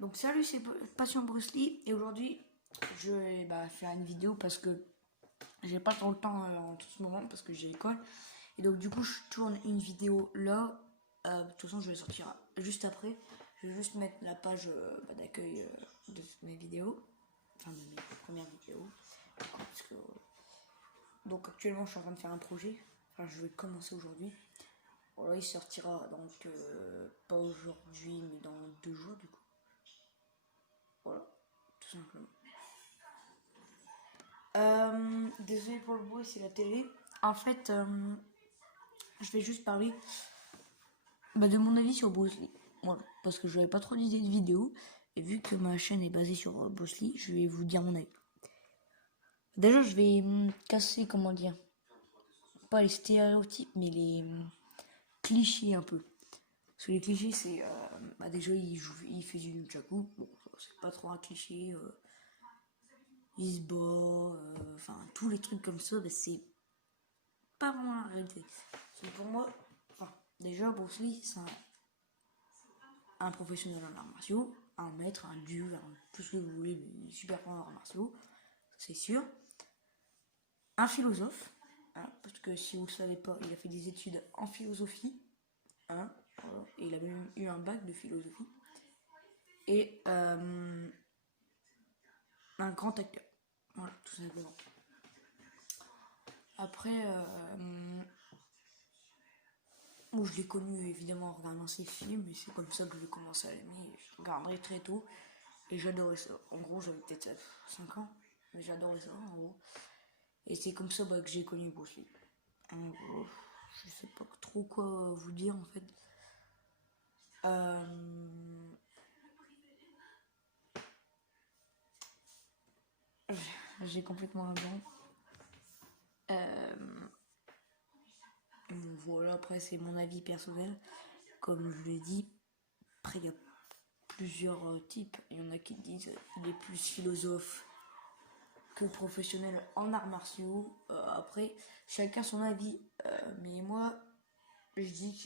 Donc salut, c'est Passion Bruce Lee et aujourd'hui je vais faire une vidéo parce que j'ai pas trop le temps en tout ce moment parce que j'ai l'école et donc du coup je tourne une vidéo là. De toute façon je vais sortir juste après. Je vais juste mettre la page d'accueil de mes vidéos, enfin de mes premières vidéos. Parce que, donc actuellement je suis en train de faire un projet. Enfin je vais commencer aujourd'hui. Voilà, il sortira donc pas aujourd'hui mais dans 2 jours du coup. Voilà, tout simplement. Désolé pour le bruit, c'est la télé. En fait, je vais juste parler de mon avis sur Bruce Lee. Voilà, parce que je n'avais pas trop d'idées de vidéo. Et vu que ma chaîne est basée sur Bruce Lee, je vais vous dire mon avis. Déjà, je vais casser, comment dire, pas les stéréotypes, mais les clichés un peu. Parce que les clichés, c'est déjà il fait du nunchaku. Bon, c'est pas trop un cliché. Il se bat, enfin tous les trucs comme ça, c'est pas vraiment la réalité. Donc pour moi, enfin, déjà Bruce Lee, c'est un professionnel en arts martiaux, un maître, un dieu, tout ce que vous voulez, il est super fort en arts martiaux, c'est sûr. Un philosophe, hein, parce que si vous ne le savez pas, il a fait des études en philosophie, hein, voilà, et il a même eu un bac de philosophie. Et un grand acteur, voilà, tout simplement. Après, bon, je l'ai connu évidemment en regardant ses films, et c'est comme ça que j'ai commencé à l'aimer. Je regarderai très tôt, et j'adorais ça. En gros, j'avais peut-être 5 ans, mais j'adorais ça, en gros. Et c'est comme ça que j'ai connu Bruce Lee. En gros, je sais pas trop quoi vous dire en fait. J'ai complètement un blanc. Voilà, après c'est mon avis personnel. Comme je l'ai dit, après il y a plusieurs types. Il y en a qui disent qu'il est plus philosophe que professionnel en arts martiaux. Après, chacun son avis. Mais moi, je dis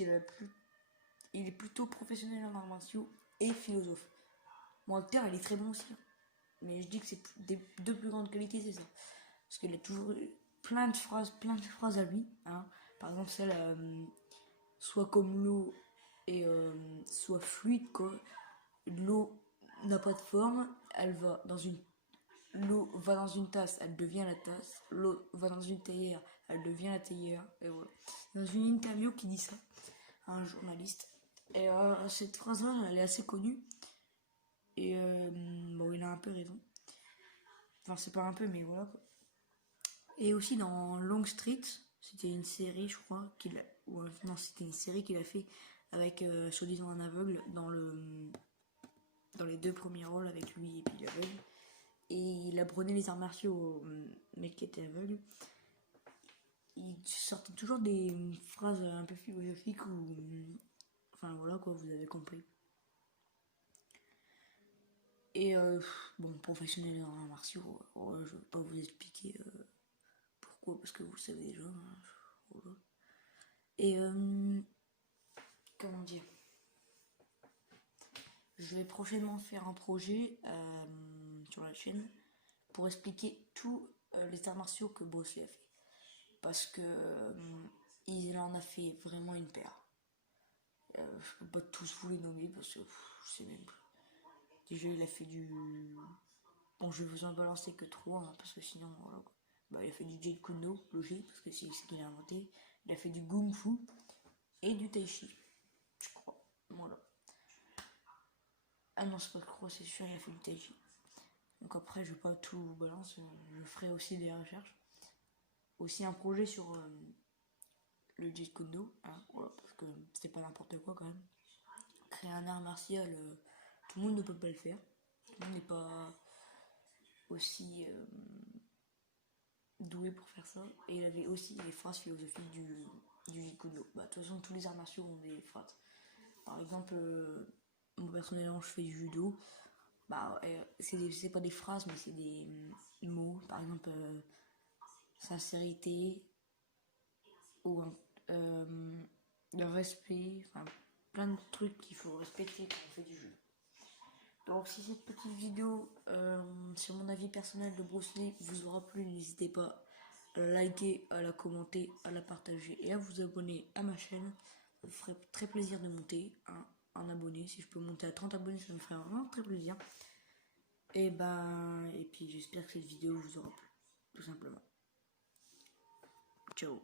il est plutôt professionnel en arts martiaux et philosophe. Mon acteur, il est très bon aussi. Mais je dis que c'est des deux plus grandes qualités, c'est ça. Parce qu'il a toujours eu plein de phrases à lui. Hein. Par exemple, celle soit comme l'eau et soit fluide, quoi. L'eau n'a pas de forme, l'eau va dans une tasse, elle devient la tasse. L'eau va dans une théière, elle devient la théière. Et voilà. Dans une interview qui dit ça, à un journaliste. Et cette phrase-là, elle est assez connue. Et bon, il a un peu raison. Enfin, c'est pas un peu, mais voilà quoi. Et aussi dans Long Street, c'était une série, je crois, non, c'était une série qu'il a fait avec, soi-disant, un aveugle dans les 2 premiers rôles avec lui et puis l'aveugle. Et il apprenait les arts martiaux au mec qui était aveugle. Il sortait toujours des phrases un peu philosophiques ou. Enfin voilà quoi, vous avez compris. Et bon, professionnel en arts martiaux, je vais pas vous expliquer pourquoi, parce que vous le savez déjà. Hein, voilà. Et comment dire, je vais prochainement faire un projet sur la chaîne pour expliquer tous les arts martiaux que Bruce Lee a fait. Parce que il en a fait vraiment une paire. Je peux pas tous vous les nommer parce que je sais même plus. Déjà, il a fait du. Bon, je vais vous en balancer que 3 hein, parce que sinon, voilà. Il a fait du Jeet Kune Do, logique, parce que c'est ce qu'il a inventé. Il a fait du Kung Fu et du Tai Chi, je crois. Voilà. Ah non, c'est pas que je crois, c'est sûr, il a fait du Tai Chi. Donc après, je vais pas tout vous balancer, je ferai aussi des recherches. Aussi un projet sur le Jeet Kune Do, hein, voilà, parce que c'est pas n'importe quoi quand même. Créer un art martial, tout le monde ne peut pas le faire. Tout le monde n'est pas aussi doué pour faire ça. Et il avait aussi les phrases philosophiques du Jeet Kune Do. De toute façon, tous les arts martiaux ont des phrases. Par exemple, moi personnellement, je fais du judo. C'est pas des phrases, mais c'est des mots. Par exemple, sincérité, ou le respect, enfin plein de trucs qu'il faut respecter quand on fait du jeu. Alors si cette petite vidéo sur mon avis personnel de Bruce Lee vous aura plu, n'hésitez pas à la liker, à la commenter, à la partager et à vous abonner à ma chaîne. Ça me ferait très plaisir de monter un abonné. Si je peux monter à 30 abonnés, ça me ferait vraiment très plaisir. Et puis j'espère que cette vidéo vous aura plu, tout simplement. Ciao.